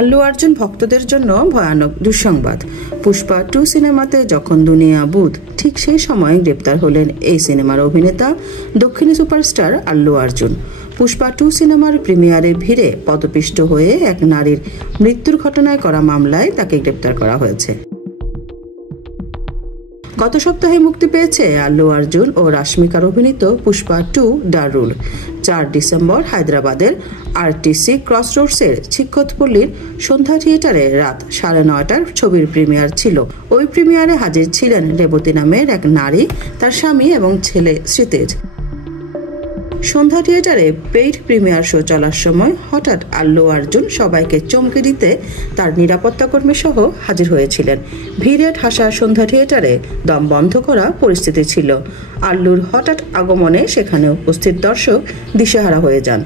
আল্লু অর্জুন ভক্তদের জন্য ভয়ানক দুঃসংবাদ। পুষ্পা 2 সিনেমাতে যখন দুনিয়া বুধ, ঠিক সেই সময় গ্রেপ্তার হলেন এই সিনেমার অভিনেতা দক্ষিণী সুপারস্টার আল্লু অর্জুন। পুষ্পা 2 সিনেমার প্রিমিয়ারে ভিড়ে পদপিষ্ট হয়ে এক নারীর মৃত্যুর ঘটনায় করা মামলায় তাকে গ্রেপ্তার করা হয়েছে। গত সপ্তাহে মুক্তি পেয়েছে আল্লু অর্জুন ও রাশমিকার অভিনীত পুষ্পা 2 দ্য রুল। 4 ডিসেম্বর হায়দ্রাবাদের আরটিসি ক্রসরোডসের চিক্কতপল্লীর সন্ধ্যা থিয়েটারে রাত 9:30টার ছবির প্রিমিয়ার ছিল। ওই প্রিমিয়ারে হাজির ছিলেন রেবতী নামের এক নারী, তার স্বামী এবং ছেলে শ্রীতেজ। সন্ধ্যা থিয়েটারে পেইড প্রিমিয়ার শো চলার সময় হঠাৎ আল্লু অর্জুন সবাইকে চমকে দিতে তার নিরাপত্তা কর্মী সহ হাজির হয়েছিলেন। ভিড়ে ঠাসা সন্ধ্যা থিয়েটারে দম বন্ধ করা পরিস্থিতি ছিল। আল্লুর হঠাৎ আগমনে সেখানে উপস্থিত দর্শক দিশেহারা হয়ে যান।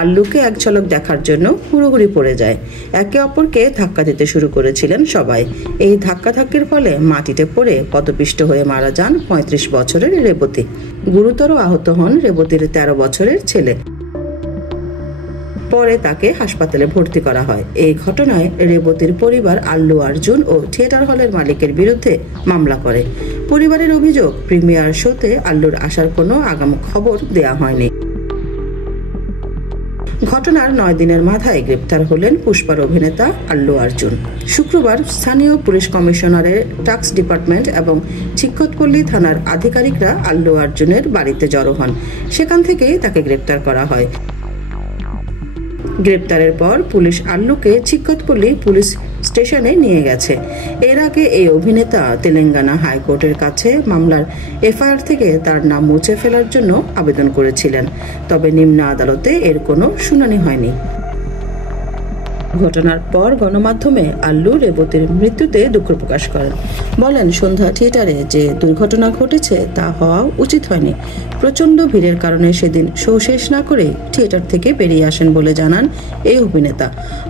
আল্লুকে এক ঝলক দেখার জন্য হুড়োহুড়ি পড়ে যায়। একে অপরকে ধাক্কা দিতে শুরু করেছিলেন সবাই। এই ধাক্কাধাক্কির ফলে মাটিতে পড়ে পদপিষ্ট হয়ে মারা যান 35 বছরের রেবতী। গুরুতর আহত হন রেবতীর 13 বছরের ছেলে। পরে তাকে হাসপাতালে ভর্তি করা হয়। এই ঘটনায় রেবতীর পরিবার আল্লু অর্জুন ও থিয়েটার হলের মালিকের বিরুদ্ধে মামলা করে। পরিবারের অভিযোগ, প্রিমিয়ার শোতে আল্লুর আসার কোনো আগাম খবর দেয়া হয়নি। ঘটনার 9 দিনের মাথায় গ্রেপ্তার হলেন পুষ্পার অভিনেতা আল্লু অর্জুন। শুক্রবার স্থানীয় পুলিশ কমিশনারের টাস্ক ডিপার্টমেন্ট এবং চিক্কতপল্লী থানার আধিকারিকরা আল্লু অর্জুনের বাড়িতে জড়ো হন। সেখান থেকেই তাকে গ্রেপ্তার করা হয়। গ্রেপ্তারের পর পুলিশ আল্লুকে চিক্কতপল্লী পুলিশ স্টেশনে নিয়ে গেছে। এর আগে এই অভিনেতা তেলেঙ্গানা হাইকোর্টের কাছে মামলার এফআইআর থেকে তার নাম মুছে ফেলার জন্য আবেদন করেছিলেন, তবে নিম্ন আদালতে এর কোনো শুনানি হয়নি। ঘটনার পর গণমাধ্যমে আল্লু রেবতীর মৃত্যুতে দুঃখ প্রকাশ করেন। বলেন, সন্ধ্যা থিয়েটারে যে দুর্ঘটনা ঘটেছে তা হওয়া উচিত হয়নি। প্রচণ্ড ভিড়ের কারণে সেদিন শো শেষ না করে থিয়েটার থেকে বেরিয়ে আসেন বলে জানান এই অভিনেতা।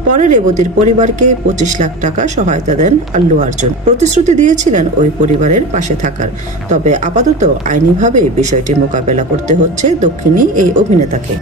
পরে রেবতীর পরিবারকে 25 লাখ টাকা সহায়তা দেন আল্লু অর্জুন। প্রতিশ্রুতি দিয়েছিলেন ওই পরিবারের পাশে থাকার। তবে আপাতত আইনিভাবে বিষয়টি মোকাবেলা করতে হচ্ছে দক্ষিণী এই অভিনেতাকে।